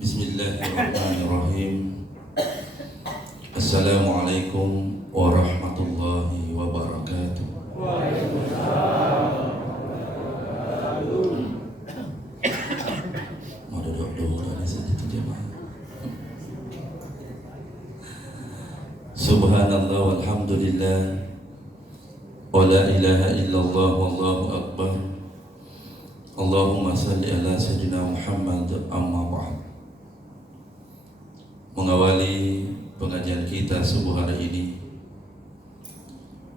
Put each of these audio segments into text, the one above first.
Bismillahirrahmanirrahim. Assalamualaikum warahmatullahi wabarakatuh. Mau duduk dulu ada sedikit jemaah. Subhanallah walhamdulillah wa la ilaha illallah wallahu akbar. Allahumma salli ala sayyidina Muhammad amma ba'd. Mengawali pengajian kita subuh hari ini,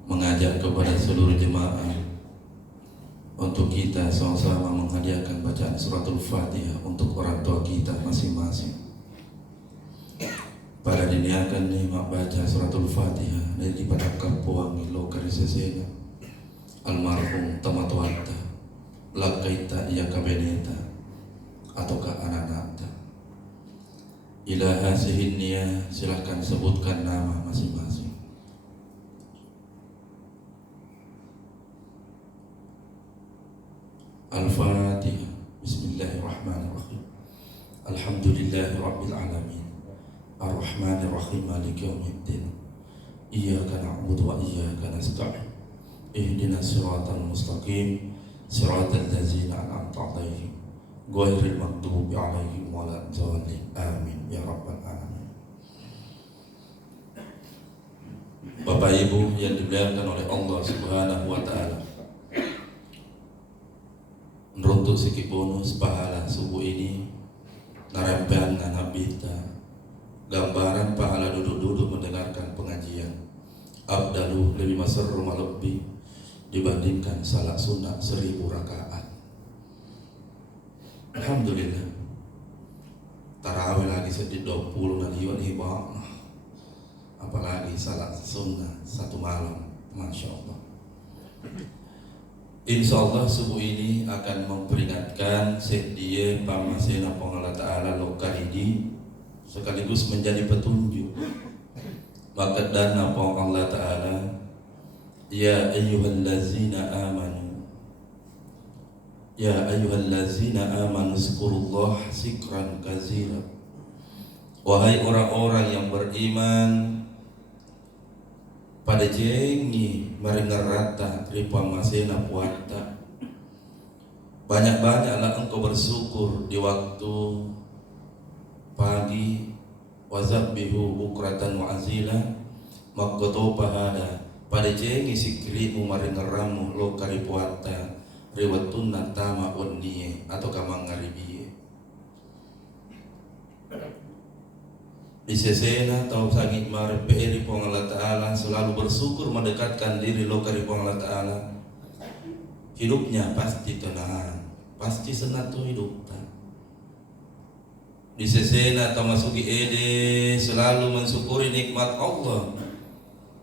mengajak kepada seluruh jemaah untuk kita sama-sama menghadiahkan bacaan suratul Fatihah untuk orang tua kita masing-masing. Pada diniakan nih mak baca suratul Fatihah dari pada kapuangi lokari sesena almarhum tamatuatta lakaita iya kabeneta ataukah anak-anak ilaha sihinnya, silahkan sebutkan nama masing-masing. Al-Fatihah. Bismillahirrahmanirrahim. Alhamdulillahi rabbil alamin. Ar-Rahmanirrahim maliki yaumiddin. Iyyaka na'budu wa iyyaka nasta'in. Ihdinas siratal mustaqim, siratal ladzina an'amta 'alaihim ghairil maghdubi 'alaihim waladdallin. Amin ya rabbal alamin. Bapak Ibu yang dimuliakan oleh Allah Subhanahu wa taala, untuk sikit bonus pahala subuh ini narempean nabita gambaran pahala duduk-duduk mendengarkan pengajian abdalu lebih masar rumah lebih dibandingkan salat sunat 1000 rakaat. Alhamdulillah. Tarawih lagi sedikit 20 dan iwan ibadah, apalagi salat sunnah satu malam, masya Allah. Insya Allah subuh ini akan memperingatkan sedia pamasena Allah Ta'ala lokaridi sekaligus menjadi petunjuk. Maka dana Allah Ta'ala, ya ayyuhallazina amanu, ya ayyuhallazina amanu zkurullah zikran katsira. Wahai orang-orang yang beriman, pada jengi maringarata ripa masena puata, banyak-banyaklah engkau bersyukur di waktu pagi, wazabbihu bukratan wa azila, makoto pahada pada jengi sikrimu maringaramu lo karipuata riwatun natama unniye atau kamang ngaribiye. Disesena tau sangit mareperi pong Allah Ta'ala, selalu bersyukur mendekatkan diri lo kari pong Allah Ta'ala. Hidupnya pasti tenang, pasti senang tuh hidup. Disesena tau masuki ede selalu mensyukuri nikmat Allah,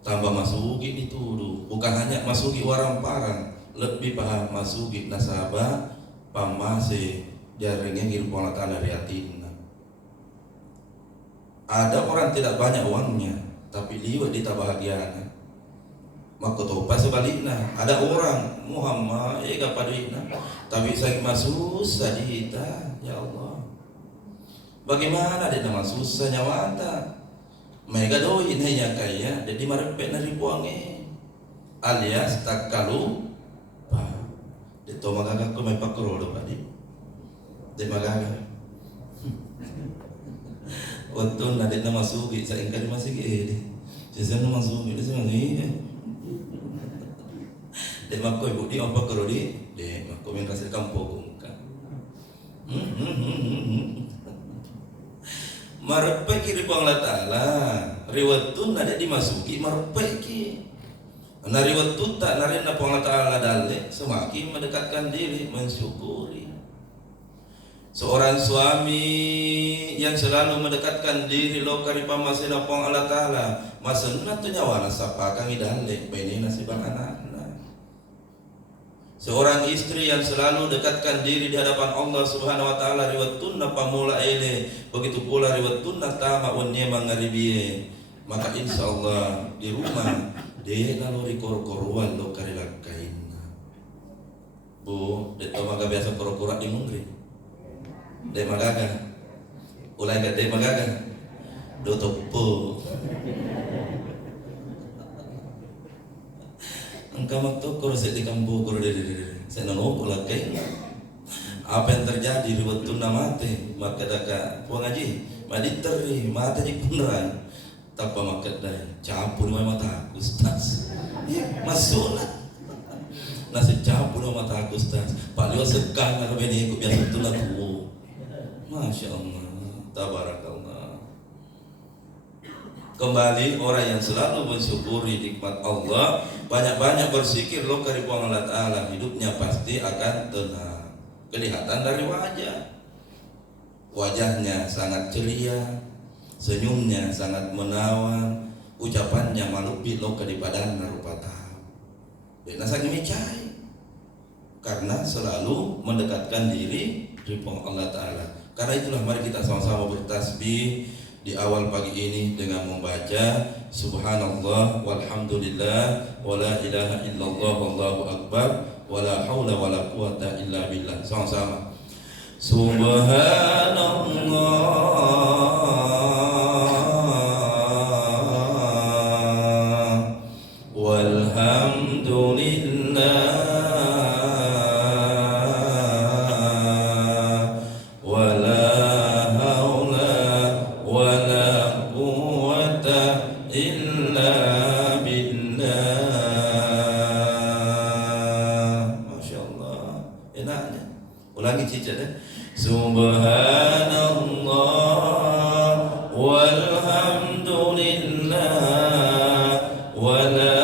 tambah masuki dituduh, bukan hanya masuki warang parang, lebih paham masuki nasabah pamase jarangnya ngir pong Allah Ta'ala riatin. Ada orang tidak banyak uangnya, tapi liwat di tabahagiana. Maka topa sebaliknya, ada orang Muhammad ega paduina, tapi saya masuk sadita, ya Allah. Bagaimana dia nama susah nyawata? Mereka doin hanya kaya, jadi marepek nari buangnya, alias tak kalu, pak. Dia tahu magagak ko may pakuro pak di, dia magagak. Waktu nadik nama sugi, saya ingkar masih gede. Saya nama sugi, dia sama ni. Dia makoi ibu dia apa kerodi? Dia makoi yang kasih kampung kan. Marepeki di Allah Ta'ala, riwatun nadik dimasuki marepeki. Nariwatun tak narin na Allah Ta'ala dalek, semakin mendekatkan diri mensyukuri. Seorang suami yang selalu mendekatkan diri lo kari pamasena pong Allah Ta'ala, masena tu nyawa nasapa kang idalek bini nasibang anak-anak. Seorang istri yang selalu dekatkan diri di hadapan Allah Subhanahu wa Ta'ala, riwatun pamula ele, begitu pula riwatun tama unnya mangaribiye. Maka insya Allah di rumah dia lalu rikor-koruan lo kari lakain. Bu, dia tahu maka biasa kor-korak di mungri. Dia magaga Ulai gede magaga do topo angka maktokor saya di kampung kor saya nonok lagi apa yang terjadi di waktu namate maka daka puang aji maditeri mata di punran tanpa makat dai campur mata ustaz masuk nasi campur mata ustaz paling sekan kalau beni ikut biasa tulah tuh masya Allah tabarakallah. Kembali orang yang selalu mensyukuri nikmat Allah, banyak-banyak berzikir lo karibuan Allah Ta'ala, hidupnya pasti akan tenang. Kelihatan dari wajahnya sangat ceria, senyumnya sangat menawan, ucapannya malupi lo kadipadan narupa tahu. Dan nasa ngimicai karena selalu mendekatkan diri di Allah Ta'ala. Karena itulah mari kita sama-sama bertasbih di awal pagi ini dengan membaca subhanallah walhamdulillah wala ilaha illallah wallahu akbar wala haula wala quwata illa billah. Sama-sama subhanallah walhamdulillah subhanallah walhamdulillah wala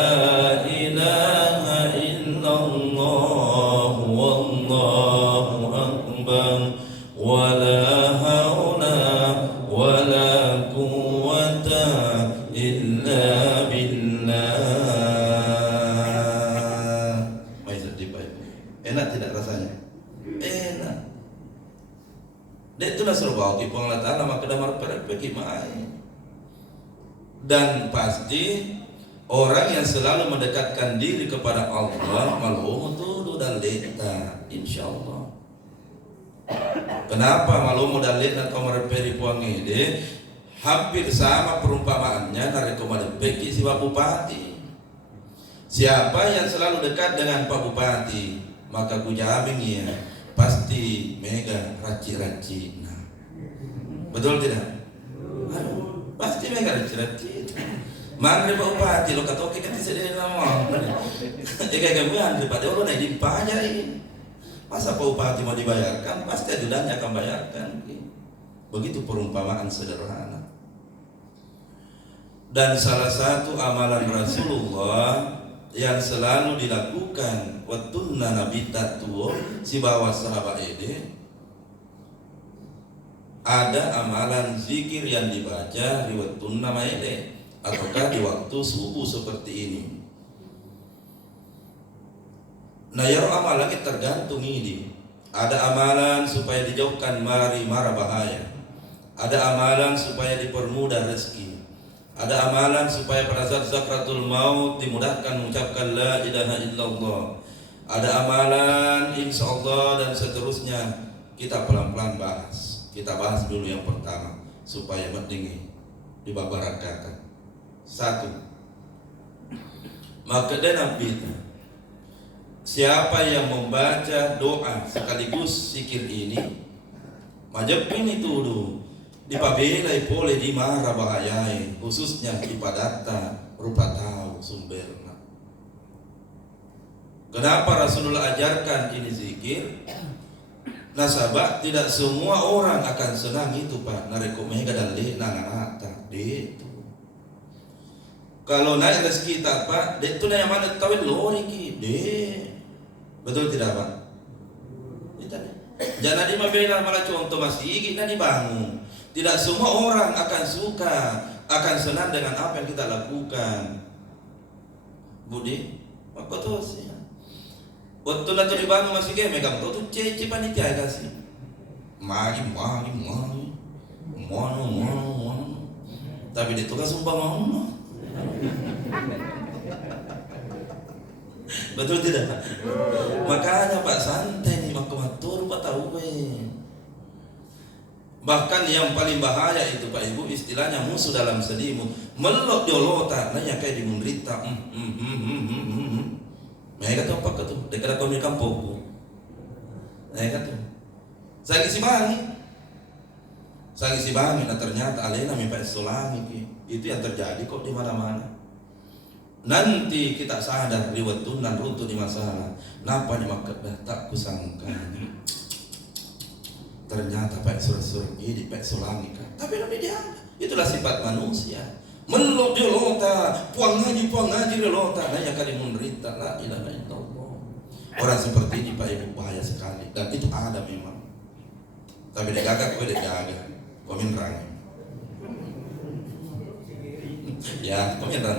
ilaha illallah wallahu akbar wala haula wala quwwata illa billah. Enak tidak rasanya? Enak. Dan itulah serupa di Allah Ta'ala maka damar pergi main. Dan pasti orang yang selalu mendekatkan diri kepada Allah malu tuh dan leta insyaallah. Kenapa malu dan leta kamar peri puang ide hampir sama perumpamaannya dari komando pergi si Pak Bupati. Siapa yang selalu dekat dengan Pak Bupati maka ku jamin ya pasti mega raci-raci. Nah, betul tidak? Aduh, pasti mega raci-raci. Mana Pak Bupati lo kata oke kan tidak nama. Kayak gimana daripada lo naik dipajarin. Masa Pak Bupati mau dibayarkan? Pasti ajudannya akan bayarkan. Begitu perumpamaan sederhana. Dan salah satu amalan Rasulullah yang selalu dilakukan watunna nabi tatuo si bawah sahabat ini ada amalan zikir yang dibaca di watunna maede ataukah di waktu subuh seperti ini. Nah ya amalan itu tergantung ini. Ada amalan supaya dijauhkan mara bahaya. Ada amalan supaya dipermudah rezeki. Ada amalan supaya pada saat zakratul maut dimudahkan mengucapkan la ilaha illallah. Ada amalan insyaallah dan seterusnya. Kita pelan-pelan bahas. Kita bahas dulu yang pertama supaya mendingi dibabarakakan. Satu, maka dan Nabi siapa yang membaca doa sekaligus zikir ini majapin itu dulu dipabelai boleh dimarah bahayai khususnya ipadata rupa tahu sumberna. Kenapa Rasulullah ajarkan ini zikir? Nasabah tidak semua orang akan senang itu Pak. Nareku mega dalih nanganata itu. Kalau naik rezeki tak Pak, itu yang mana kawin lori ki betul tidak Pak? Jangan dimabela malah contoh masih kita dibangun. Tidak semua orang akan suka, akan senang dengan apa yang kita lakukan. Budi, apa tuh sih? Waktu nanti dibangun masih game, kamu tuh ceci panitia kasih. Mari. Tapi dia tuh kan sumpah mau. Betul tidak? Makanya Pak santai nih, mak matur Pak tahu Bahkan yang paling bahaya itu Pak Ibu, istilahnya musuh dalam sedihmu, melok diolota, nanya kayak dimunderita. Mereka tahu apa tuh? Dekat kau di kampungku. Mereka tuh. Saya isi bangi, nah ternyata alena mimpi solangi. Itu yang terjadi kok di mana-mana. Nanti kita sadar liwatunan runtuh di masalah. Napa di makedah tak kusangka. Ternyata Pak sur ini Pak solangi kan. Tapi nanti dia itulah sifat manusia. Melok dia lota, puang ngaji dia lota. Nanya kali menderita, la ilaha illallah. Orang seperti ini Pak Ibu bahaya sekali. Dan itu ada memang. Tapi dia gagak, dia gagak. Komen rang. Ya, komen rang.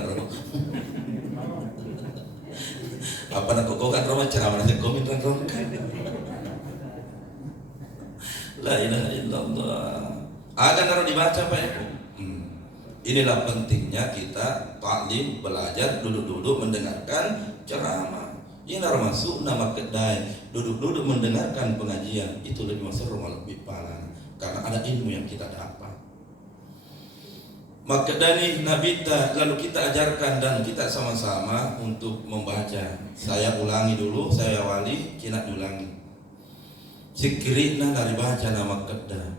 Apa nak kau kan rumah ceramah nasi komen rang. La ilaha illallah. Akan harus dibaca Pak Ibu. Inilah pentingnya kita taklim, belajar, duduk-duduk mendengarkan ceramah. Ini termasuk nama kedai, duduk-duduk mendengarkan pengajian. Itu lebih masuk rumah lebih parah. Karena ada ilmu yang kita dapat. Maka dari Nabi lalu kita ajarkan dan kita sama-sama untuk membaca. Saya ulangi dulu, saya wali, kina ulangi. Sikirina dari baca nama kedai.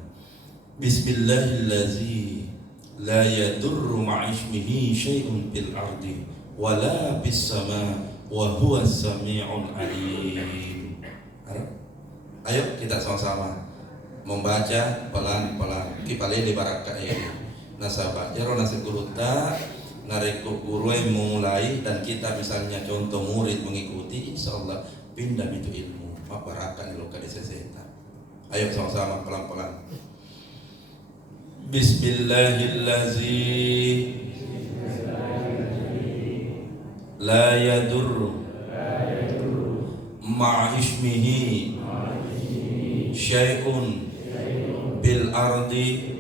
Bismillahirrahmanirrahim. La yadurru ma'ismihi syai'un fil ardi wala bis sama wa huwa as-sami'ul alim. Ayo kita sama-sama membaca pelan-pelan. Kipale di barakah ini. Nasabah jaro nasi kuruta nareko guru yang mulai dan kita misalnya contoh murid mengikuti, insyaallah pindah itu ilmu. Barakah di loka desa seta. Ayo sama-sama pelan-pelan. Bismillahirrahmanirrahim. La yadurru ma'ismihi syai'un bil ardi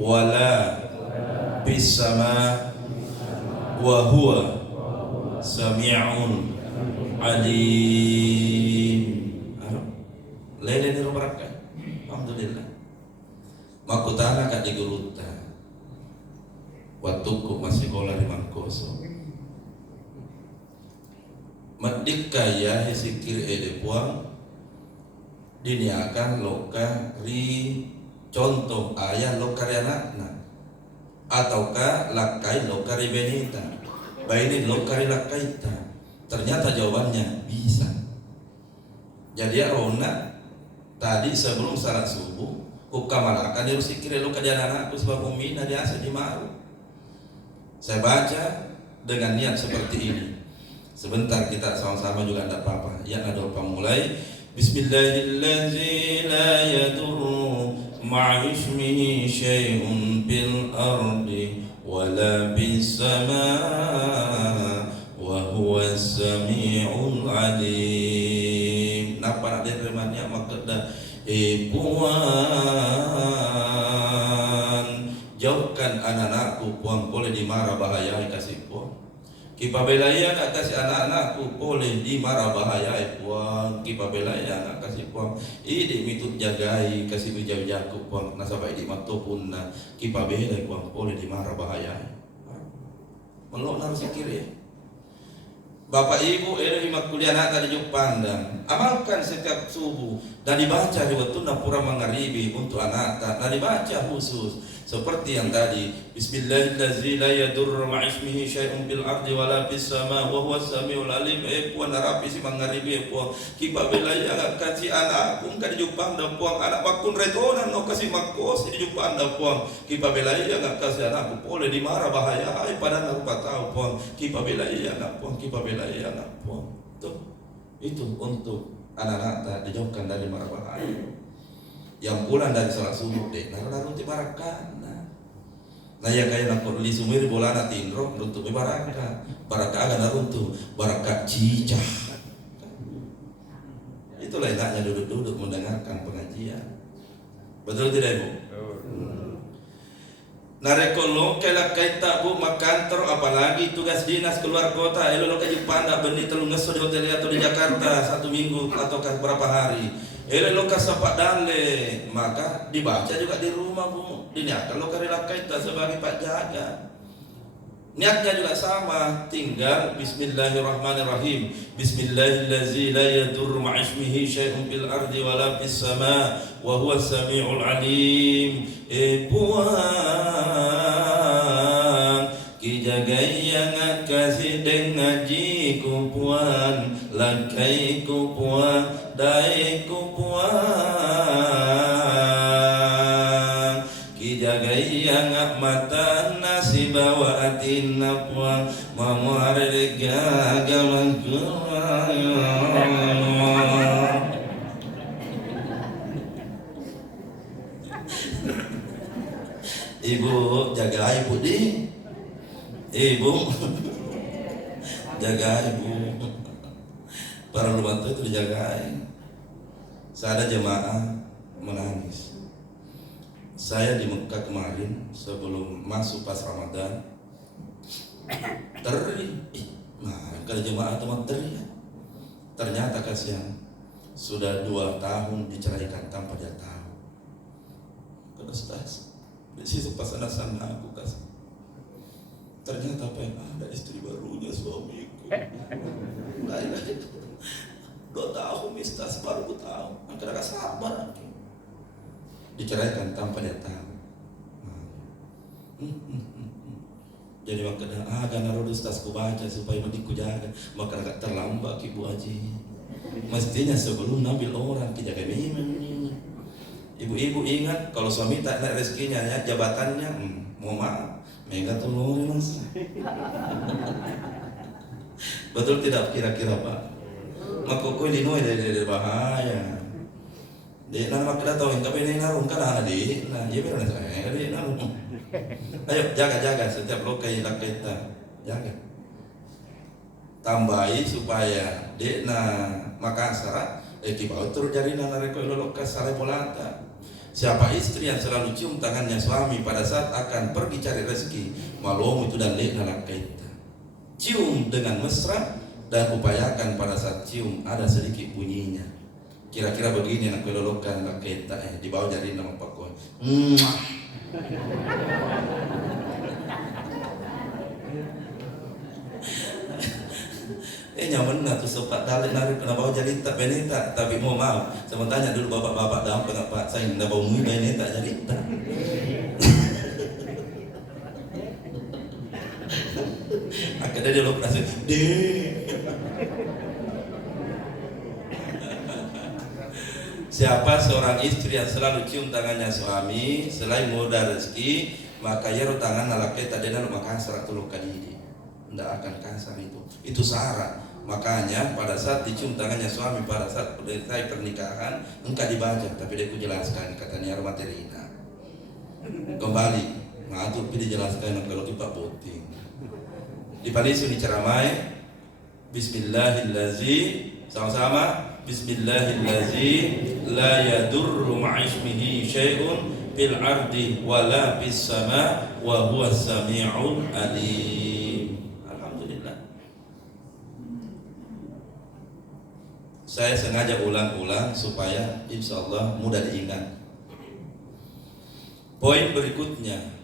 wala bis sama wa huwa sami'un alim. Lele ni rubarakah. Alhamdulillah. Makutana kak diguruta. Watuku masih kola di mangkoso. Madikaya hesikir puang diniakan loka ri contoh ayah loka ri anakna ataukah lakai loka ri benita baini loka ri lakaita. Ternyata jawabannya bisa. Jadi Rona tadi sebelum salat subuh ukamalakan dia sikir loka di anakku sebab umina dia asa di maru. Saya baca dengan niat seperti ini. Sebentar kita sama-sama juga tidak apa-apa. Yang ada apa mulai. Bismillahirrahmanirrahim. La yadurru ma'ismihi syai'un bil ardi wala bis sama wa huwa as-sami'ul alim. Napa nak diterima niat maksudnya puan jauhkan anak-anakku puan boleh dimarah bahaya kasih puan. Kipa belaya nak kasih anak-anakku boleh dimarah bahaya puang. Kipa belaya nak kasih puang. Ini mitut jagai kasih bijak-bijakku puang. Nasabah di mato pun na kipa belaya puang boleh dimarah bahaya. Melok harus sikir ya. Bapak Ibu lima kuliah nak tadi juk pandang. Amalkan setiap subuh dan dibaca di waktu pura magharibi untuk anak dan dibaca khusus seperti yang tadi. Bismillahirrahmanirrahim. La yadurru ma'ismihi syai'un bil ardi wala bis sama wa huwa samiul alim. Puan narapi si magharibi puan. Kipa belaya agak kasih anak pun kan juk pandang puang anak bakun retonan no kasih makos di juk pandang puang. Kipa belaya agak kasih anak boleh dimarah bahaya ai pada narupa tahu puang. Kipa belaya anak puang kipa belaya anak puang. Tuh itu untuk anak-anak tak dijauhkan dari marah bahaya. Yang pulang dari salat subuh deh, naruh ti barakah. Nah ya kayak nak li sumir bola na tinro runtuh barakah. Barakah agak naruntuh barakah cicah. Itulah enaknya duduk-duduk mendengarkan pengajian. Betul tidak Ibu? Narekolong kala kaita bu makantor apalagi tugas dinas keluar kota elo kaji panda benih telung ngeso di hotel atau di Jakarta 1 minggu atau berapa hari elo kasapak dale maka dibaca juga di rumah bu diniatkan lo karela kaita sebagai pak jaga niatnya juga sama tinggal bismillahirrahmanirrahim bismillahillazi la yadurru ma'ismihi syai'un fil ardi wala fis sama wa huwa samiul alim puan ki jagai yang kasih dengaji ku puan lakai ku puan dai ku puan ki jagai yang mata nasi bawa atin napwa mamare gagalan ibu jaga ibu di ibu jaga ibu para lumantu itu dijagain. Saya ada jemaah menangis. Saya di Mekah kemarin sebelum masuk pas Ramadan teri, kalau jemaah teman teri, ternyata kasihan sudah 2 tahun diceraikan tanpa dia tahu. Ustaz, di situ pas anak-anak aku kasih. Ternyata apa yang ada istri barunya suamiku. Lain 2 tahun Ustaz baru ku tahu. Akhirnya sabar. Diceraikan tanpa dia tahu. Jadi makanya karena Ustaz ku baca supaya mendiku jaga, maka agak terlambat ibu haji. Mestinya sebelum ngambil orang kita jaga ini. Ibu-ibu ingat kalau suami tak naik rezekinya ya jabatannya, mau maaf, mega tolong mas. Betul tidak kira-kira Pak? Maka kau linoi dari bahaya. Di nama kita tahu yang kami ini narung kan adik, nah iya benar saya adik narung. Ayo jaga setiap lokai kita jaga. Tambahi supaya di Makassar kibau terus jadi nareko lokas sare polata. Siapa istri yang selalu cium tangannya suami pada saat akan pergi cari rezeki, malum itu dan lek dalam kita. Cium dengan mesra dan upayakan pada saat cium ada sedikit bunyinya. Kira-kira begini nak kelolokan nak kita di bawah jari nama pakoi. Nyaman tuh sempat dalek narik kena bawa jari tak beneta tapi mau maaf. Saya tanya dulu bapak-bapak dalam pengapak saya ndak bawa mui beneta jari tak. Akhirnya dia lupa nasi. Siapa seorang istri yang selalu cium tangannya suami selain modal rezeki, maka ya tangan nalakai tadi nak makan serat tuluk kadidi, tidak akan kasar itu syarat. Makanya pada saat dicium tangannya suami pada saat selesai pernikahan engkau dibaca, tapi dia jelaskan katanya materina kembali ngatur pilih jelaskan kalau kita puting di Palisi ini ceramai Bismillahirrahmanirrahim sama-sama Bismillahillazi la yadurru ma'ismihi syai'un fil ardi wala fis sama wa huwa sami'ul alim. Alhamdulillah. Saya sengaja ulang-ulang supaya insyaallah mudah diingat. Poin berikutnya,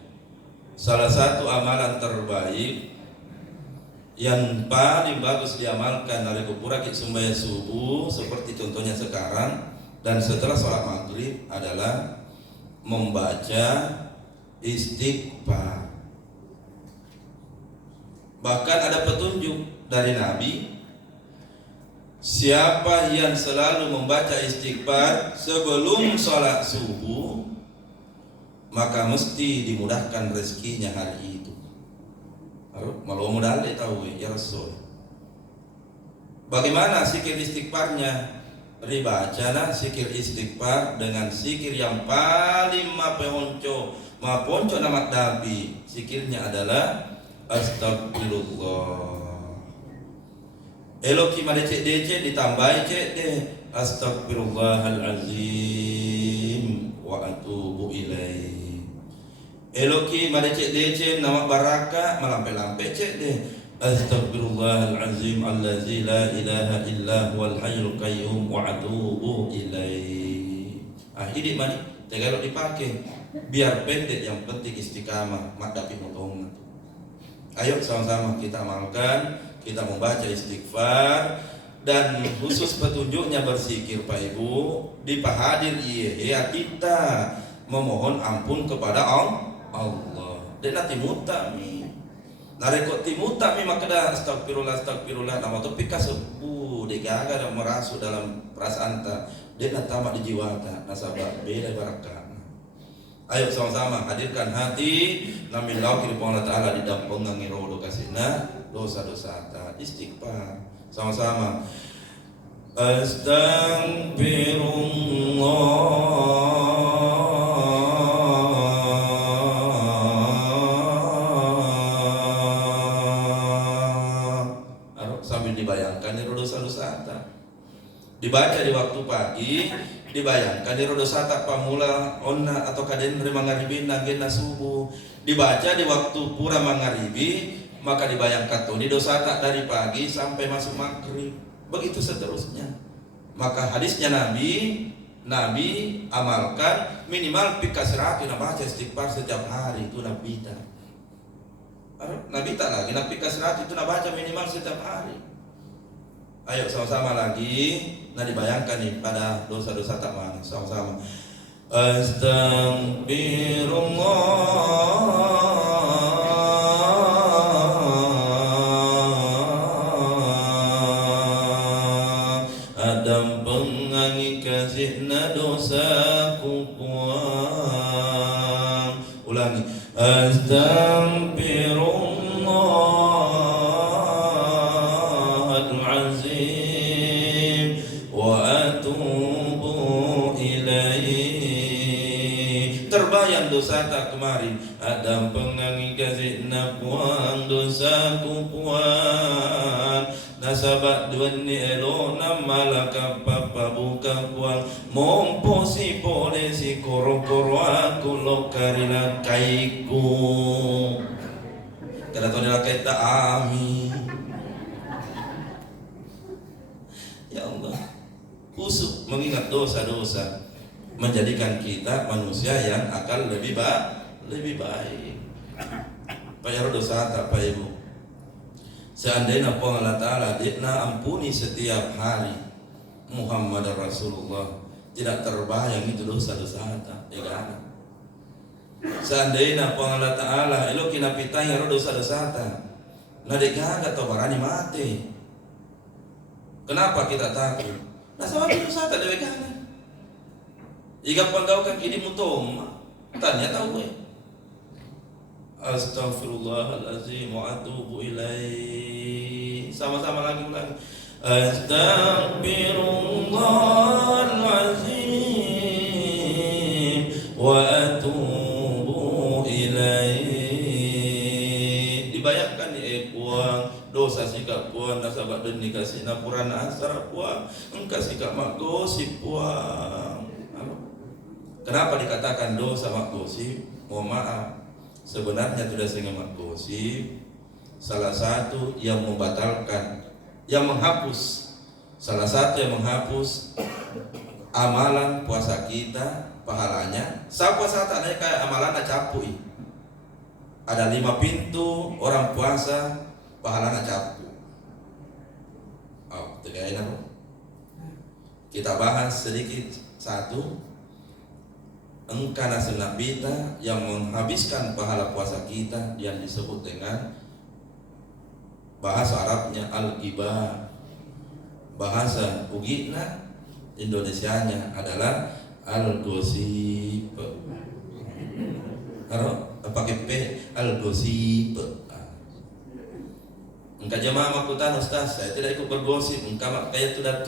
salah satu amalan terbaik yang paling bagus diamalkan dari kupura sembahyang subuh seperti contohnya sekarang dan setelah sholat maghrib adalah membaca istighfar. Bahkan ada petunjuk dari Nabi, siapa yang selalu membaca istighfar sebelum sholat subuh maka mesti dimudahkan rezekinya hari itu. Malu modal tahu ya Rasul. Bagaimana zikir istighfarnya? Dibacalah zikir istighfar dengan zikir yang paling maponco nama Nabi. Zikirnya adalah astagfirullah. Eloki made cek DC ditambahi cek deh astagfirullahalazim wa atubu ilaih. Eloki malecek dece nama baraka malampe-lampe cek deh. Astagfirullahalazim allazi la ilaha illa huwal hayyul qayyum wa atubu ilaihi. Ini mani kalau dipakai biar pendek, yang penting istiqamah madapi mutong. Ayo sama-sama kita amalkan, kita membaca istighfar, dan khusus petunjuknya berzikir Pak Ibu di pahadir iya kita memohon ampun kepada Allah. Dan nanti mutami narekot timutami makada astagfirullah nama topika sebu degaga dan merasuk dalam perasaan ta dan tamak di jiwa ta nasabah beda barakah. Ayo sama-sama hadirkan hati namin lau kiri Allah Ta'ala di dampung ngangirodo kasihna dosa-dosa ta istighfar sama-sama. Astagfirullah sambil dibayangkan di dosa-dosa ta. Dibaca di waktu pagi, dibayangkan di dosa tak pamula onna atau kaden dari mangaribi nagena subuh. Dibaca di waktu pura mangaribi, maka dibayangkan tuh di dosa tak dari pagi sampai masuk maghrib. Begitu seterusnya. Maka hadisnya Nabi amalkan minimal pikasratu baca istighfar setiap hari itu Nabi tak. Nabi tak lagi Nabi kasratu itu baca minimal setiap hari. Ayo sama-sama lagi. Nah dibayangkan nih pada dosa-dosa tak mana sama-sama. Astagfirullah Adam pengangi kasihna dosaku kuang. Ulangi. Astagfirullahalazim wa atubu ilaihi. Terbayang dosa tak kemarin. Adam pengangi kasihna kuang dosaku kuang. Nasabat duani elona malaka papa buka kuang. Mompo si polisi koro-koro aku lokarila kaiku. Kada to nila kita amin. Ya Allah, khusus mengingat dosa-dosa menjadikan kita manusia yang akan lebih baik. Payah dosa tak Pak Ibu. Seandainya Allah Ta'ala ditna ampuni setiap hari Muhammad Rasulullah, tidak terbayang itu dosa-dosa ya kan? Seandainya Allah Ta'ala elo kinapitai ro dosa-dosa nah degaga to barani mati. Kenapa kita takut? Nah sama dosa ta dewe kana. Iga panggaukan kini mutom tanya tahu Astaghfirullahalazim wa atubu ilaihi. Sama-sama lagi ulang. Astaghfirullahalazim wa atubu ilaihi. Dibayangkan ni puang dosa sikap puang nasabak dan dikasih napurana asar puang engkau sikap mak gosip puang. Kenapa dikatakan dosa mak gosip? Mohon maaf, sebenarnya tidak sengaja gosip. Salah satu yang membatalkan, yang menghapus, salah satu yang menghapus amalan puasa kita, pahalanya. Sa puasa tak naik kayak amalan capui. Ada 5 pintu orang puasa, pahalanya capu. Oh, tegaknya kita bahas sedikit satu. Engkana senabita yang menghabiskan pahala puasa kita yang disebut dengan bahasa Arabnya al-ghibah, bahasa Bugina Indonesianya adalah al-gosip. Kalau pakai P al-gosip. Engkau jemaah makutan Ustaz, saya tidak ikut bergosip. Engkau kayak tudah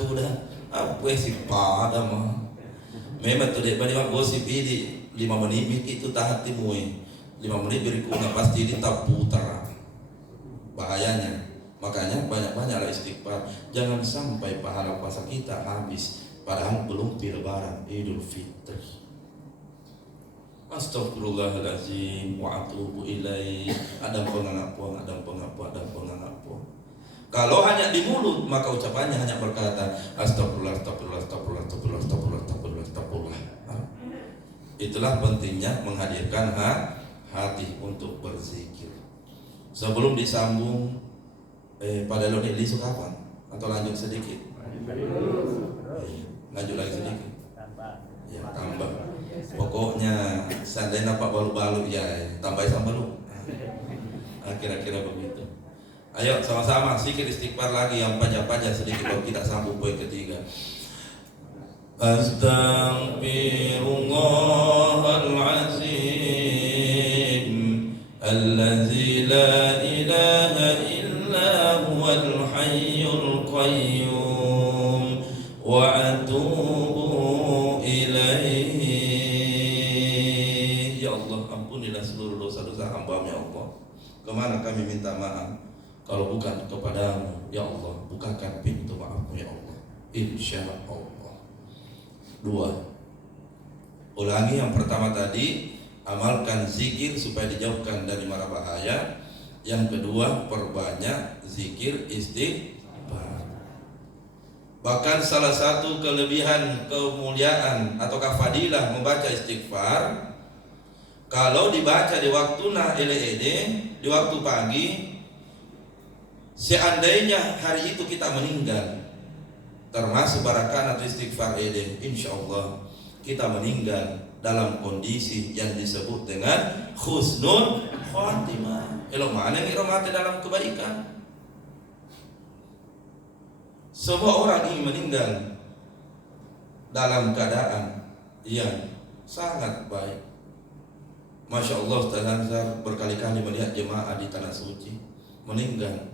apa sih pada mah. Memang tu dek bani mak gosip ini 5 menit itu tahat timui 5 menit berikutnya pasti ditaputar bahayanya. Makanya banyak-banyaklah istighfar. Jangan sampai pahala puasa kita habis padahal belum Lebaran Idul Fitri. Astagfirullahaladzim wa atubu ilaih. Ada pengakuan. Kalau hanya di mulut, maka ucapannya hanya berkata astagfirullah. Itulah pentingnya menghadirkan hati untuk berzikir. Sebelum disambung, pada lo ini kapan? Atau lanjut sedikit? Lanjut lagi sedikit. Ya, tambah. Pokoknya seandainya Pak balu-balu ya tambah sama lu. Kira-kira begitu. Ayo sama-sama zikir istighfar lagi yang pajak-pajak sedikit baru kita sambung poin ketiga. Astaghfirullahalazim allazi la ilaha illa huwal hayyul qayyum wa atubu ilaihi. Ya Allah, ampunilah seluruh dosa-dosa hamba ya Allah. Kemana kami minta maaf kalau bukan kepadamu ya Allah. Bukakan pintu maafmu ya Allah, insya Allah. 2. Ulangi yang pertama tadi, amalkan zikir supaya dijauhkan dari mara bahaya. Yang kedua, perbanyak zikir istighfar. Bahkan salah satu kelebihan, kemuliaan ataukah fadilah membaca istighfar, kalau dibaca di waktu di waktu pagi, seandainya hari itu kita meninggal, termasuk barakan atau istighfar insya Allah kita meninggal dalam kondisi yang disebut dengan husnul khatimah. Mana yang mati dalam kebaikan? Semua orang ingin meninggal dalam keadaan yang sangat baik. Masya Allah, Ustaz Ansar berkali-kali melihat jemaah di tanah suci meninggal.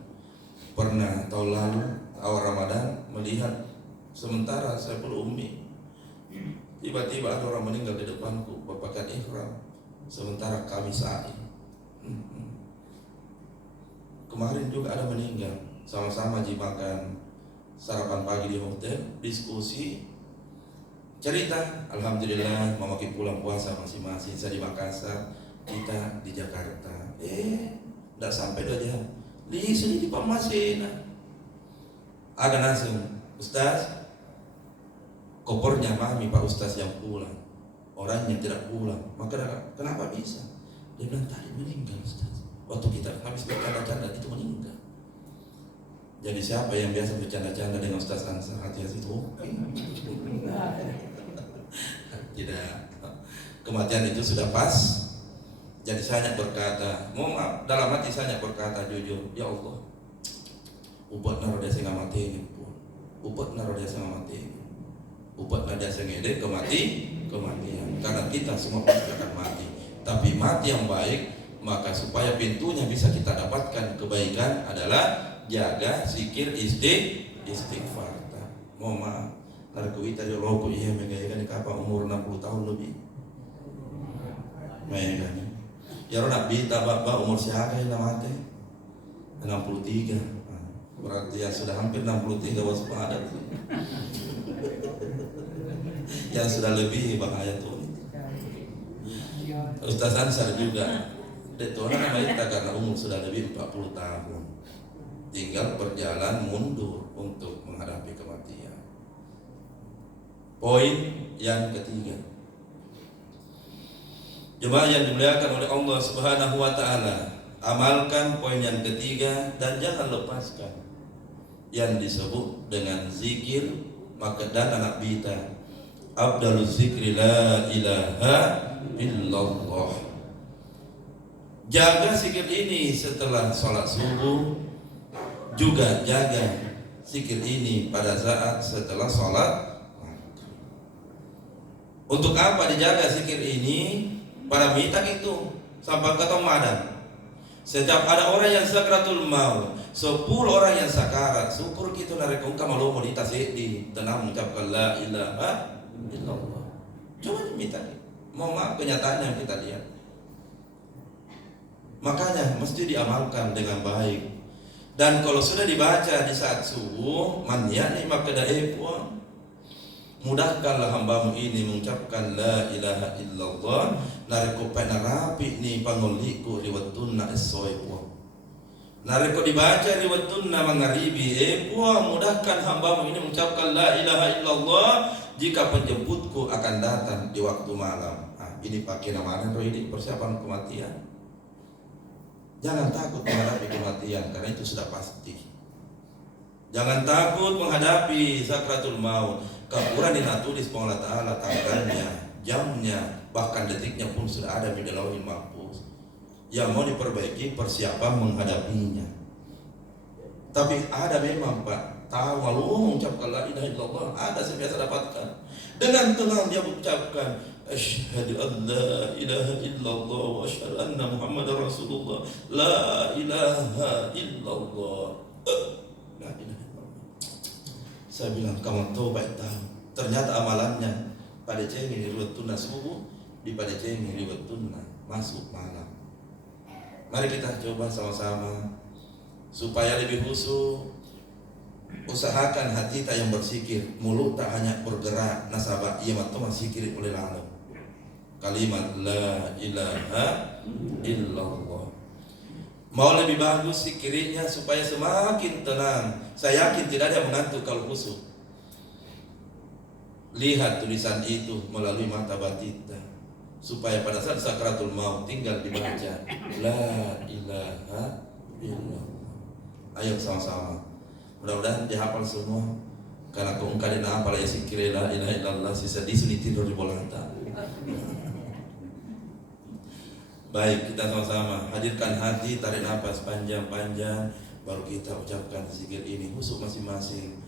Pernah tahun lalu awal Ramadan melihat sementara saya perlu ummi, tiba-tiba ada orang meninggal di depanku berpakaian ihram sementara kami sa'i. Kemarin juga ada meninggal, sama-sama makan sarapan pagi di hotel, diskusi, cerita. Alhamdulillah memaki pulang puasa masing-masing. Saya di Makassar, kita di Jakarta. Tidak sampai 2 jam di sini di Pamasena. Agak langsung, Ustaz, kopornya mami Pak Ustaz yang pulang, orangnya tidak pulang. Maka kenapa bisa? Dia bilang tadi meninggal Ustaz. Waktu kita habis bercanda-canda itu meninggal. Jadi siapa yang biasa bercanda-canda dengan Ustaz Ansar, hati-hati itu tidak. Kematian itu sudah pas. Jadi saya hanya berkata, mohon maaf, dalam hati saya hanya berkata jujur, ya Allah, ubat naruh dia sehingga mati ini pun, ubat naruh dia sehingga mati ini, ubat naruh dia sehingga kematian. Karena kita semua pasti akan mati, tapi mati yang baik. Maka supaya pintunya bisa kita dapatkan kebaikan adalah jaga zikir istighfar. Mohon maaf, narkoba tadi logo iya megayakan di kapal umur 60 tahun lebih. Megayakan. Ya orang bita bapak umur siapa yang mati? 63. Berarti yang sudah hampir 63 waspada. Yang sudah lebih bahaya tuh. Ustaz Ansar juga Detuana kita karena umur sudah lebih 40 tahun, tinggal berjalan mundur untuk menghadapi kematian. Poin yang ketiga, jemaah yang dimuliakan oleh Allah Subhanahu wa taala, amalkan poin yang ketiga dan jangan lepaskan yang disebut dengan zikir. Maka dan anak bita, afdaluz zikri la ilaha illallah. Jaga zikir ini setelah sholat subuh, juga jaga zikir ini pada saat setelah sholat. Untuk apa dijaga zikir ini? Para mitak itu sampai ke Ramadan. Setiap ada orang yang sakratul maut, 10 orang yang sakarat, syukur kita narekung kamalu mau ditasih tenang mengucapkan la ilaha illallah. Coba diminta, mau maaf kenyataan yang kita lihat. Makanya mesti diamalkan dengan baik. Dan kalau sudah dibaca di saat subuh, man yani maka dae puan. Mudahkanlah hambamu ini mengucapkan la ilaha illallah. Nareko panarapi ni pangoliku riwatuna esoipo. Nareko dibaca riwatuna mangaribi puang. Mudahkan hambamu ini mengucapkan la ilaha illallah jika penjemputku akan datang di waktu malam. Ini pakai nama ini persiapan kematian. Jangan takut menghadapi kematian karena itu sudah pasti. Jangan takut menghadapi sakratul maut. Quran ditulis Allah Ta'ala tanggalnya, jamnya, bahkan detiknya pun sudah ada di Lauhul Mahfuz. Yang mau diperbaiki persiapan menghadapinya. Tapi ada memang Pak, tahu malu mengucapkan la ilaha illallah, ada yang biasa dapatkan. Dengan tenang dia mengucapkan asyhadu an la ilaha illallah wa asyhadu anna Muhammadar Rasulullah. La ilaha illallah. La ilaha illallah. Saya bilang kamu tobat tahu. Ternyata amalannya pada cengi riwayat tunna subuh, di pada cengi riwayat tunna masuk malam. Mari kita coba sama-sama supaya lebih khusyuk. Usahakan hati tak yang bersikir, mulut tak hanya bergerak nasabah ia matu sikir oleh lalu. Kalimat la ilaha illallah. Mau lebih bagus sikirnya supaya semakin tenang. Saya yakin tidak ada yang mengantuk kalau khusyuk. Lihat tulisan itu melalui mata batita supaya pada saat sakratul maut tinggal dibaca la ilaha illallah. Ayo sama-sama. Mudah-mudahan dihafal semua. Karena kau engkau dina hafal ya sikir la ilaha illallah sisa disuni tidur di bolanta. Baik, kita sama-sama hadirkan hati, tarik nafas panjang-panjang, baru kita ucapkan zikir ini khusyuk masing-masing.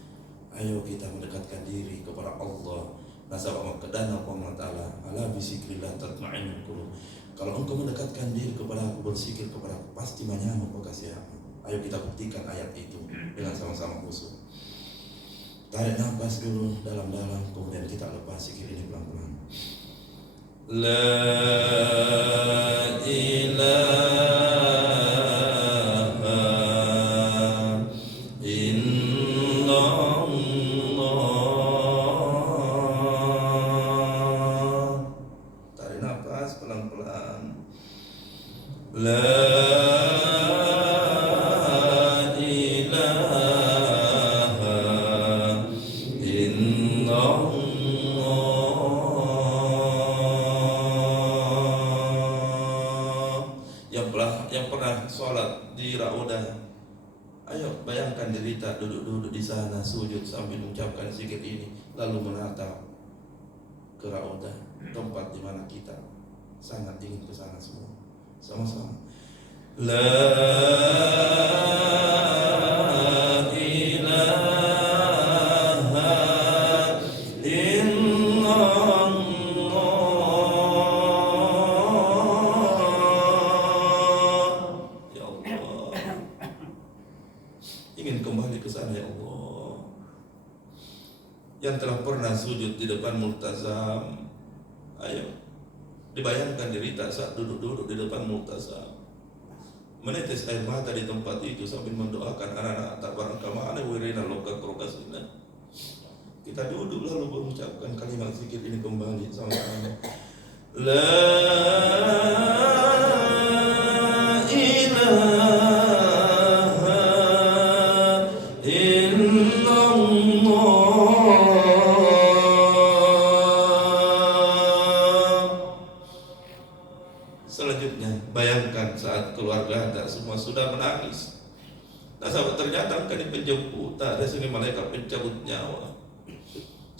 Ayo kita mendekatkan diri kepada Allah. Nasabah makadana Allah Ta'ala ala bisikrillah tatma'innul qulub. Kalau engkau mendekatkan diri kepada aku, berzikir kepada aku, pasti menyambut kasih aku. Ayo kita buktikan ayat itu dengan sama-sama khusyuk. Tarik nafas dulu dalam-dalam, kemudian kita lepas zikir ini pelan-pelan. La ilaha yang pernah sholat di Raudah, ayo bayangkan derita duduk-duduk di sana sujud sambil mengucapkan zikir ini, lalu menatap ke Raudah, tempat di mana kita sangat ingin ke sana semua. Sama-sama. La yang telah pernah sujud di depan multazam, ayo dibayangkan derita saat duduk-duduk di depan multazam, menetes air mata di tempat itu sambil mendoakan anak-anak tak barangkamana wirina loka krokasina. Kita duduk lalu mengucapkan kalimat zikir ini kembali sama-sama. La bayangkan saat keluarga Anda semua sudah menangis. Nah sahabat, ternyata kan penjemput, tak ada segi malaikat pencabut nyawa.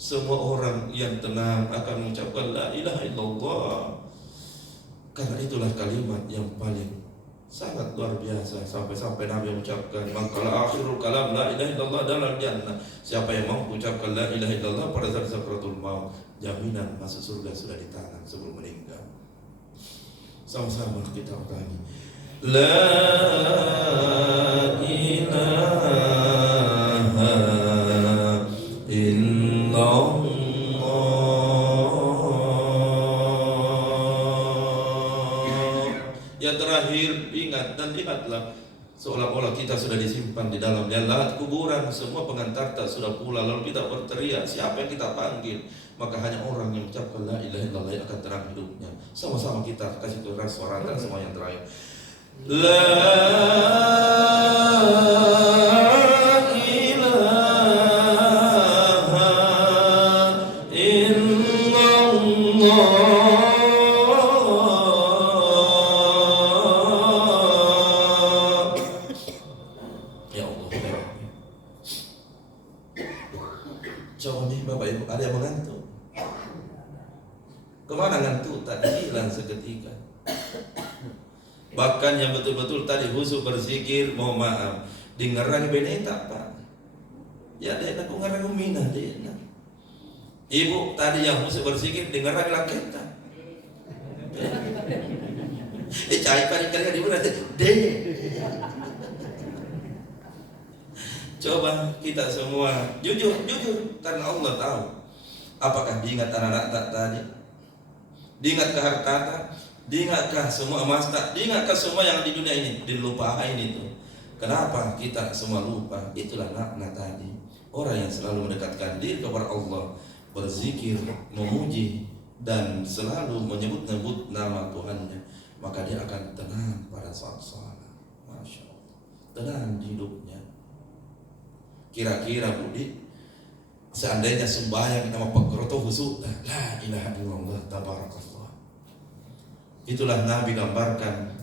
Semua orang yang tenang akan mengucapkan la ilaha illallah. Karena itulah kalimat yang paling sangat luar biasa. Sampai-sampai Nabi mengucapkan mangkala akhirul kalam la ilaha illallah dalam jannah. Siapa yang mau mengucapkan la ilaha illallah pada saat sakratul maut, jaminan masuk surga sudah di tangan sebelum meninggal. Sama-sama kita ulangi. La ilaha illallah. Yang terakhir ingat dan lihatlah Seolah-olah kita sudah disimpan di dalam lahat kuburan, semua pengantar tak sudah pula, lalu kita berteriak, siapa yang kita panggil? Maka hanya orang yang mengucapkan la ilaha illallah yang akan terang hidupnya. Sama-sama kita kasih keras suara dan semua yang terakhir. La coba nih Bapak Ibu, ada yang mengantuk? Kemana ngantuk? Tadi hilang seketika. Bahkan yang betul-betul tadi khusyuk berzikir, mohon maaf, dengarang beneta Pak. Ya dia nak ngarang mina dia. Ibu tadi yang khusyuk berzikir dengarang laketa. Cai kali ibu nanti deh. Coba kita semua jujur karena Allah tahu. Apakah diingat anak-anak tak tadi? Diingatkah harta? Diingatkah semua emas tak? Diingatkah semua yang di dunia ini? Dilupain itu. Kenapa kita semua lupa? Itulah makna tadi. Orang yang selalu mendekatkan diri kepada Allah, berzikir, memuji, dan selalu menyebut-nyebut nama Tuhannya, maka dia akan tenang pada saat salat. Masya Allah, tenang di hidupnya. Kira-kira Budi, seandainya sembahyang nama Pak Kroto khusyuk, la ilaha illallah tabarakallah. Itulah Nabi gambarkan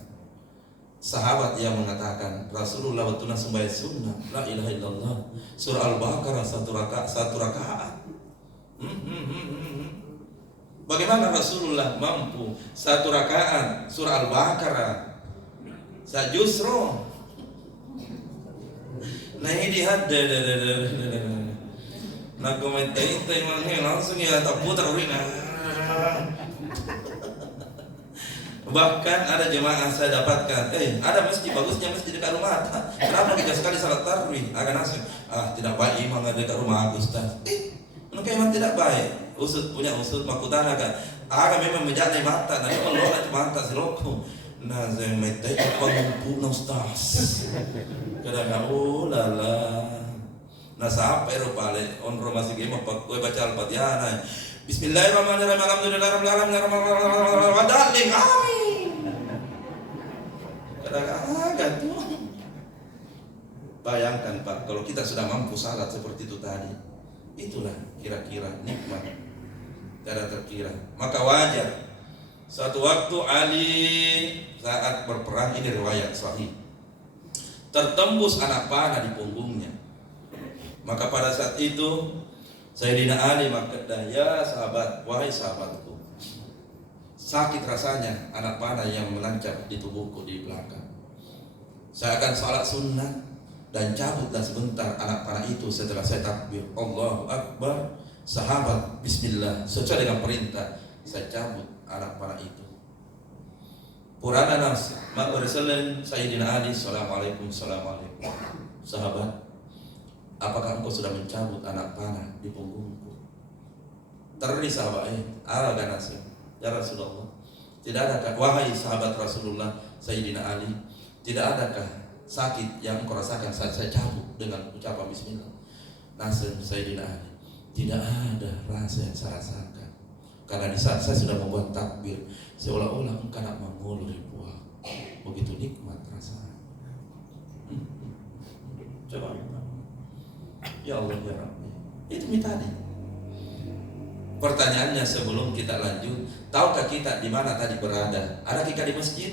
sahabat yang mengatakan Rasulullah waktu sembahyang sunnah, la ilaha illallah, surah Al-Baqarah satu rakaat. Bagaimana Rasulullah mampu satu rakaat surah Al-Baqarah sajusro? Nah ini ada nak komentar itu langsung ya tak putar urina. Bahkan ada jemaah saya dapatkan, ada masjid bagusnya masjid dekat rumah. Kenapa kita sekali salat tarawih? Agak nasi, tidak baik imam ada dekat rumah aku Ustaz. Mungkin memang tidak baik. Usut punya usut makutana kan. Agak memang menjadi mata, nanti kalau ada mata siloko. Nah saya minta apa ngumpul Ustaz. Kadang oh lala. Nah sampai rupale on masih game apa gue baca Al-Fatihah. Bismillahirrahmanirrahim. Alhamdulillahirabbil alamin. Wadaling amin. Kadang-kadang tuh. Bayangkan Pak, kalau kita sudah mampu salat seperti itu tadi, itulah kira-kira nikmat tidak terkira. Maka wajar suatu waktu Ali saat berperang, ini riwayat sahih, tertembus anak panah di punggungnya. Maka pada saat itu Sayyidina Ali berkata, ya sahabat, wahai sahabatku, sakit rasanya anak panah yang menancap di tubuhku di belakang. Saya akan salat sunnah dan cabutlah sebentar anak panah itu setelah saya takbir Allahu Akbar. Sahabat bismillah, sesuai dengan perintah saya cabut anak panah itu. Purana nas Rasulullah Sayyidina Ali assalamualaikum. Sahabat, apakah engkau sudah mencabut anak panah di punggungku? Terus sahabat ada nasib ya Rasulullah, tidak adakah wahai sahabat Rasulullah Sayyidina Ali, tidak adakah sakit yang engkau rasakan saat saya cabut dengan ucapan bismillah? Nasib Sayyidina Ali, tidak ada rasa yang saya rasakan, karena di saat saya sudah membuat takbir seolah-olah engkau nak mengulur buah, begitu nikmat rasanya. Coba ya Allah ya Rabbi, itu tadi. Pertanyaannya sebelum kita lanjut, tahukah kita di mana tadi berada? Ada kita di masjid?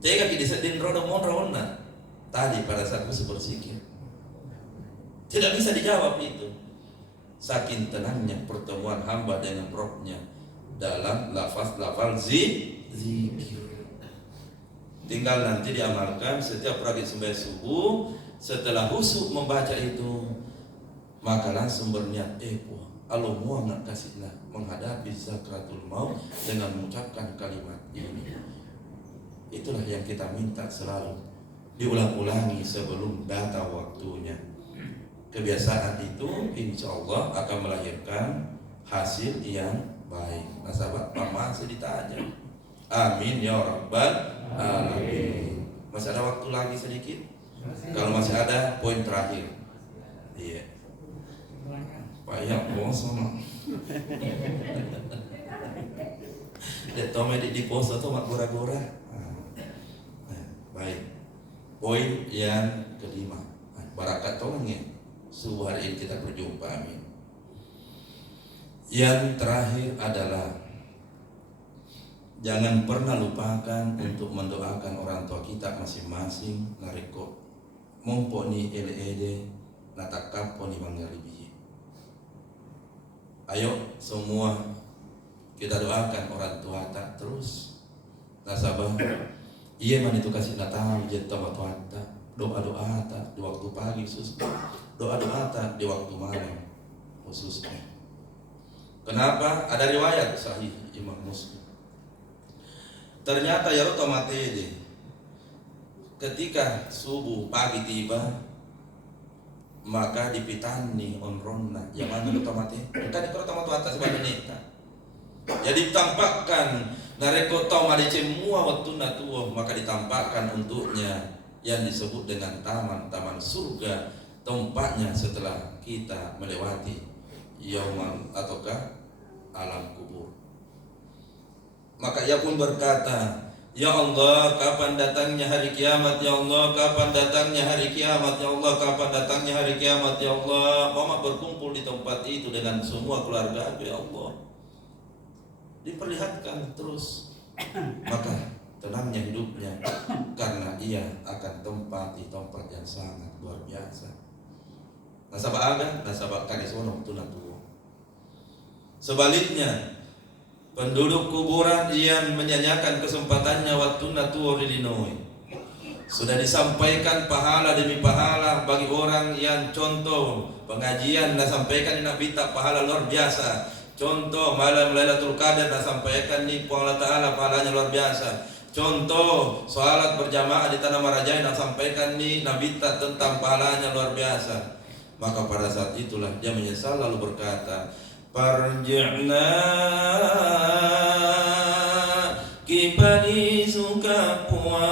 Jika kita sedang roda tadi pada saat berzikir, tidak bisa dijawab itu. Saking tenangnya pertemuan hamba dengan Rabbnya dalam lafaz zikir. Tinggal nanti diamalkan setiap pagi sembahyang subuh. Setelah khusyuk membaca itu, maka langsung berniat Allah Muhammad kasihlah menghadapi sakratul maut dengan mengucapkan kalimat ini. Itulah yang kita minta selalu diulang-ulangi sebelum datang waktunya. Kebiasaan itu insya Allah akan melahirkan hasil yang baik. Nah sahabat, masih ditanya. Amin ya rabbal alamin. Masih ada waktu lagi sedikit? Kalau masih ada, poin terakhir. Iya. Pak ya poso no. Dek tome di poso tuh mak gora-gora. Baik. Poin yang kelima. Barakat tolongnya. Subuh hari ini kita berjumpa, amin. Yang terakhir adalah jangan pernah lupakan untuk mendoakan orang tua kita masing-masing. Nareko mumponi ele-ele natakaponi mangaribi. Ayo semua kita doakan orang tua tak terus. Nasabah iya man itu kasih datang jadi tamat doa-doa tak di waktu pagi khusus, doa-doa tak di waktu malam khususnya. Kenapa? Ada riwayat sahih Imam Muslim. Ternyata ya otomatis ketika subuh pagi tiba maka dipitani onronna yang mana otomatis kita di otomatis atas badanita. Jadi ditampakkan nareko tau mari semua waktu natuo maka ditampakkan untuknya yang disebut dengan taman surga, tempatnya setelah kita melewati yauman ataukah alam kubur. Maka ia pun berkata, ya Allah, kapan datangnya hari kiamat ya Allah, kapan datangnya hari kiamat ya Allah, kapan datangnya hari kiamat ya Allah. Mama berkumpul di tempat itu dengan semua keluarga ya Allah. Diperlihatkan terus, maka tenangnya hidupnya karena ia akan tempati tempat yang sangat luar biasa. Nasabah aga, nasabah kanisono tunatuo. Sebaliknya, penduduk kuburan yang menyanyikan kesempatannya waktu natuo dilinoi. Sudah disampaikan pahala demi pahala bagi orang yang contoh pengajian dan sampaikan nak bita pahala luar biasa. Contoh malam Lailatul Qadar nak sampaikan ni Allah Taala pahalanya luar biasa. Contoh salat berjamaah di Tanah Marajai nak sampaikan ni nabita tentang pahalanya luar biasa. Maka pada saat itulah dia menyesal lalu berkata, Parji'na kibani sukapuan,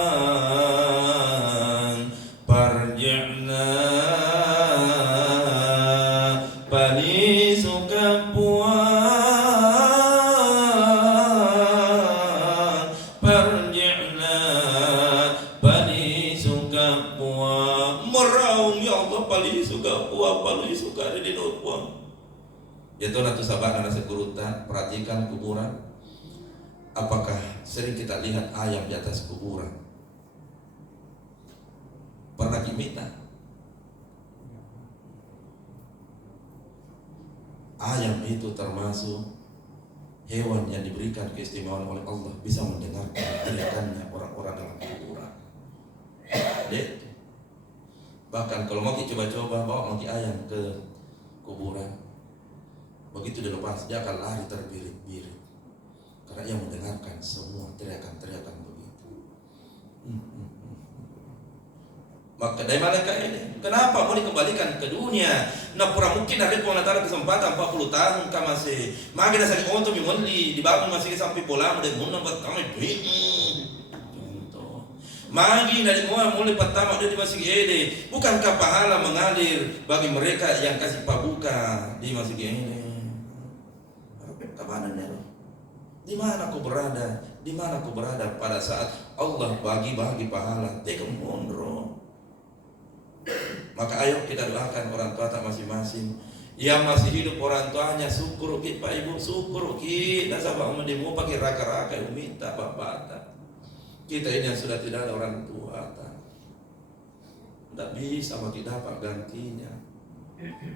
Parji'na bani sukapuan, Parji'na bani sukapuan. Meraung ya Allah bani sukapuan, bani sukari di nupuan. Yaitu natu sabar karena sekurutan, perhatikan kuburan. Apakah sering kita lihat ayam di atas kuburan? Pernah kita? Ayam itu termasuk hewan yang diberikan keistimewaan oleh Allah, bisa mendengarkan teriakannya orang-orang dalam kuburan. Itu. Bahkan kalau mau coba-coba bawa maki ayam ke kuburan, begitu dilepas dia akan lari terbirit-birit karena ia mendengarkan semua teriakan-teriakan begitu. Maka dari mana ini? Kenapa mau dikembalikan ke dunia? Nah pura mungkin ada pengantar kesempatan 40 tahun kah masih magi dah sakit untuk mimoli di bawah masih sampai bola dan mun buat kami contoh magi dari mulai pertama dia masih ede. Bukankah pahala mengalir bagi mereka yang kasih pabuka di masih ede? Kapan ya? Di mana aku berada? Di mana aku berada pada saat Allah bagi-bagi pahala? Teka mondro. Maka ayo kita doakan orang tua tak masing-masing yang masih hidup orang tuanya, syukur ki Pak Ibu, syukur ki nasabah umdimu pakai raka-raka minta bapak. Kita ini yang sudah tidak ada orang tua tidak bisa bagi dapat gantinya.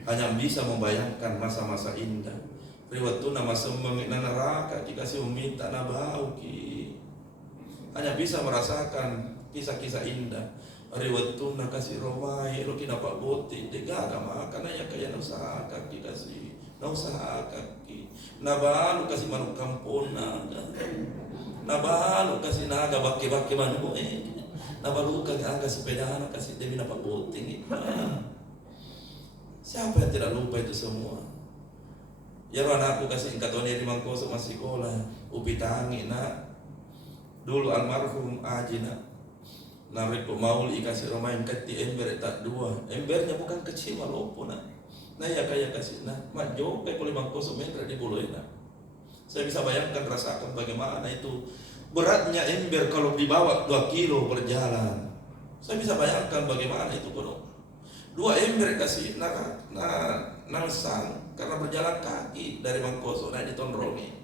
Hanya bisa membayangkan masa-masa indah. Riwatu nama sembang neraka dikasih minta nabau ki. Hanya bisa merasakan kisah-kisah indah. Riwatu nak kasih romai lo kina pak boti dega agama karena ya kaya usaha kaki kasih na usaha kaki nabalu kasih manuk kampona nabalu kasih naga baki-baki manuk nabalu kasih aga sepeda anak kasih demi na pak boti. Siapa yang tidak lupa itu semua? Ya anakku kasih katone di mangkoso masih sekolah upi tangi nak dulu almarhum aji nak Narik mau dikasih romain kati ember tak dua. Embernya bukan kecil walaupun nah ya kayak kasih mak jauh kayak 50 meter di buluin. Saya bisa bayangkan, rasakan bagaimana itu beratnya ember kalau dibawa 2 kilo berjalan. Saya bisa bayangkan bagaimana itu penuh. 2 ember kasih nangsang karena berjalan kaki dari Mangkoso naik di Tonrongi.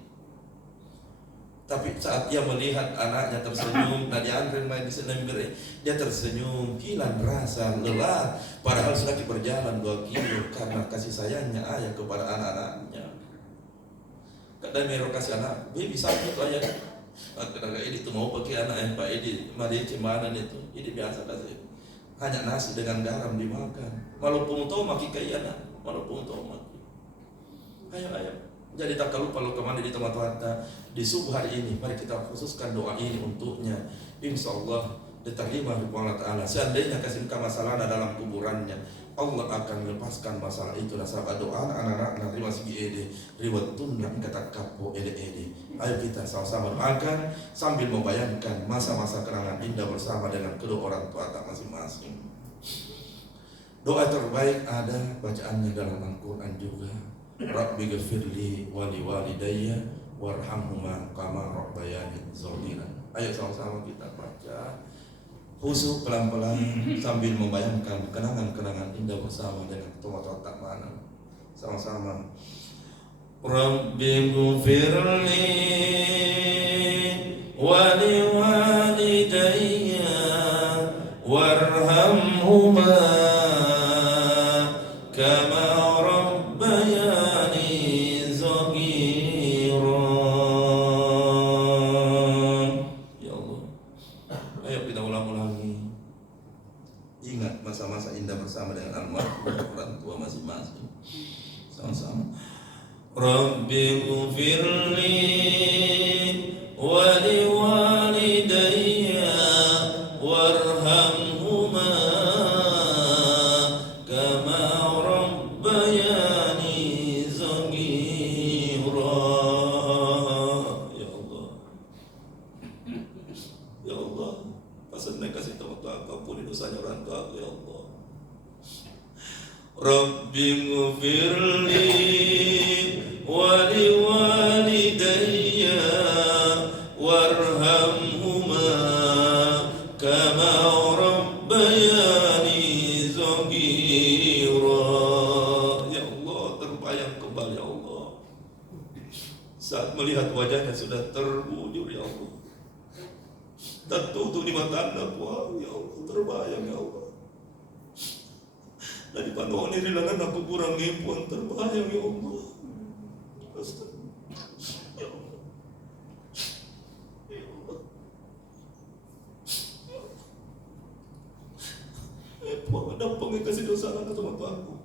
Tapi saat dia melihat anaknya tersenyum, Nadia Andren main di senembir, dia tersenyum, hilang rasa lelah. Padahal sudah berjalan 2 kilo karena kasih sayangnya ayah kepada anak-anaknya. Kadang Mero kasih anak, bisa itu ayah. Kadang ini tuh mau pakai anak yang Pak Edi, Maria Cemanan itu, ini biasa kasih. Hanya nasi dengan garam dimakan. Walaupun tahu maki kaya anak, walaupun tahu maki. Ayo. Jadi tak lupa kalau kemana di tempat-tempat di subuh hari ini, mari kita khususkan doa ini untuknya. Insya Allah diterima oleh Allah Ta'ala. Seandainya kasih masalah dalam kuburannya, Allah akan melepaskan masalah itu. Sahabat doa anak-anak nanti masih ede riwat tunda kata kapo ede. Ayo kita sama-sama doakan sambil membayangkan masa-masa kenangan indah bersama dengan kedua orang tua tak masing-masing. Doa terbaik ada bacaannya dalam Al-Quran juga. Rabbi ghafirli wali walidayya warhamhuma kama rabbayani shaghira. Ayo sama-sama kita baca khusyuk pelan-pelan sambil membayangkan kenangan-kenangan indah bersama dengan teman-teman tak mana. Sama-sama. Rabbi ghafirli wali walidayya warhamhuma kama masa-masa indah bersama dengan almarhum orang tua masing-masing. Sama-sama. Rabbi ghfirli wa liwalidayya warhamhuma kama rabbayani shaghira. Ya Allah. Ya Allah, pasal kasih tahu aku ampuni dosanya orang tua aku ya Allah. Rabbi ghfirli wa liwalidayya warhamhuma kama rabbayani shaghira. Ya Allah, terbayang kembali ya Allah saat melihat wajahnya sudah terbujur ya Allah, tertutup di mata anak ya Allah, terbayang ya Allah. Dari pandangan ini langan aku kurang ngipuan terbayang ya Allah. Ya Allah. Ya Allah. Puang ada pengikasi dosa anak teman aku.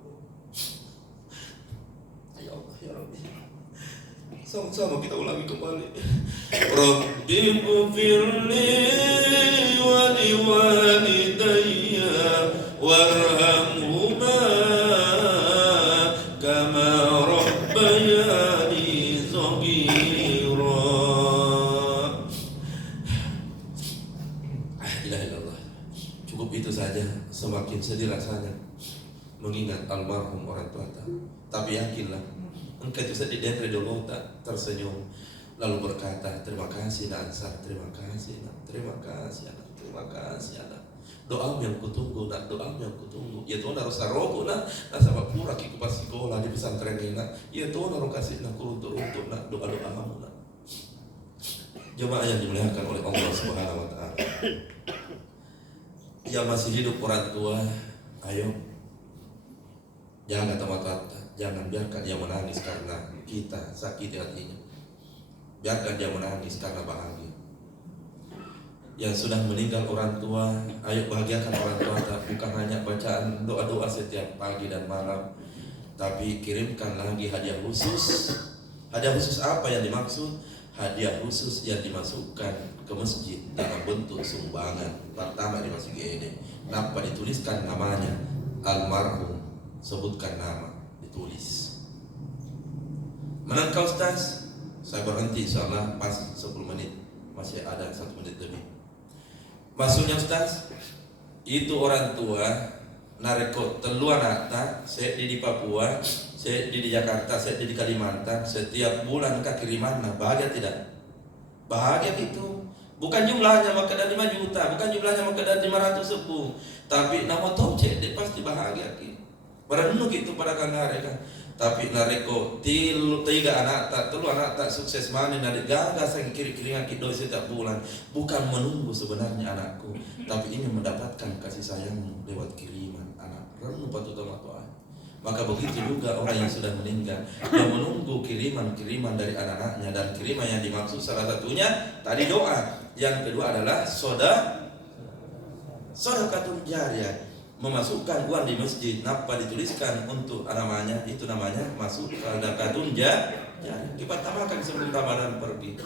Ya Allah ya Rabbi. Sama-sama kita ulangi kembali. Rabbi ghfirli wa liwalidayya warhamhuma kama rabbayani shaghira. La ilaha illallah. Cukup itu saja. Semakin sedih rasanya mengingat almarhum orang tua. Tapi yakinlah, engkau itu sedih dan redolo tak tersenyum lalu berkata terima kasih nak Ansar, terima kasih nak, terima kasih anak, terima kasih anak. Doa yang kutunggu nak, doa yang kutunggu. Ya Tuhan harus saroku nak, sama pura kiku pas sekolah di pesantren ini nak. Ya Tuhan harus kasih nak kuruntur-untur nak doa-doa kamu nak. Jemaah yang dimuliakan oleh Allah Subhanahu Wa Taala. Yang masih hidup orang tua, ayo jangan mata-mata, jangan biarkan dia menangis karena kita sakit hatinya. Biarkan dia menangis karena bahagia. Yang sudah meninggal orang tua, ayo bahagiakan orang tua. Bukan hanya bacaan doa-doa setiap pagi dan malam, tapi kirimkan lagi hadiah khusus. Hadiah khusus apa yang dimaksud? Hadiah khusus yang dimasukkan ke masjid dalam bentuk sumbangan. Pertama di masjid ini, kenapa dituliskan namanya almarhum, sebutkan nama, ditulis. Menangkau Ustaz, saya berhenti insyaallah pas 10 menit, masih ada 1 menit lebih. Maksudnya Ustaz, itu orang tua nareko telu anak saya di Papua, saya di Jakarta, saya di Kalimantan, setiap bulan kiriman, bahagia tidak? Bahagia gitu. Bukan jumlahnya maka dari 5 juta, bukan jumlahnya maka dari 500 sepuluh, tapi nama top cek dia pasti bahagia gitu. Pada dulu gitu pada kangare kan. Tapi nareko tiga anak tak telu anak tak sukses mana dari gagas yang kiri-kiringan kidoi setiap bulan, bukan menunggu sebenarnya anakku, tapi ingin mendapatkan kasih sayangmu lewat kiriman anak. Renung patut tua. Maka begitu juga orang yang sudah meninggal, dia menunggu kiriman dari anak-anaknya, dan kiriman yang dimaksud salah satunya tadi doa, yang kedua adalah sedekahun jariyah, memasukkan uang di masjid. Napa dituliskan untuk namanya, itu namanya masuk sedekahun jariyah. Dipertamakan sebelum Ramadan pergi,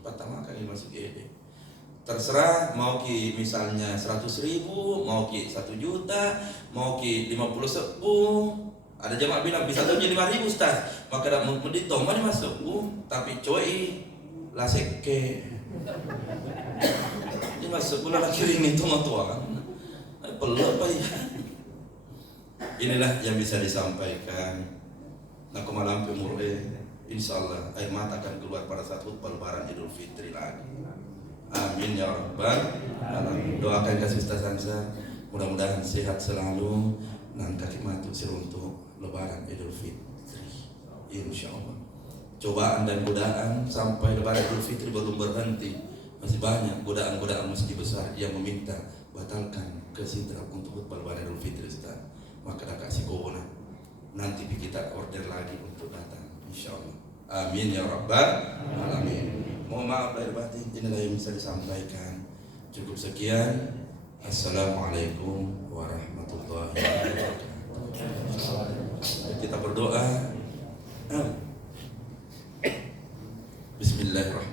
pertamakan ini masuk ide. Terserah mau ki misalnya 100.000, mau ki 1 juta, mau ki 50 sepuh. Ada jamaah bilang bisa tuh jadi 5.000 Ustaz, maka dak medito mana masuk tapi coy laseke. Ini masuk pula kirim itu matuan. Peluk apa ya? Inilah yang bisa disampaikan. Nah malam pemurle, insyaallah air mata akan keluar pada saat khutbah Lebaran Idul Fitri lagi. Amin ya rabbal alamin. Doakan kasih Ustaz Hamzah, mudah-mudahan sehat selalu dan kaki matu untuk Lebaran Idul Fitri. Insyaallah. Cobaan dan godaan sampai Lebaran Idul Fitri belum berhenti. Masih banyak godaan-godaan masjid besar yang meminta batalkan ke Sidrap untuk khutbah Lebaran Idul Fitri Ustaz. Maka dah kasih corona. Nanti kita order lagi untuk datang insyaallah. Amin ya rabbal alamin. Mohon maaf lahir batin, inilah yang bisa disampaikan. Cukup sekian. Assalamualaikum warahmatullahi wabarakatuh. Kita berdoa. Bismillahirrahmanirrahim.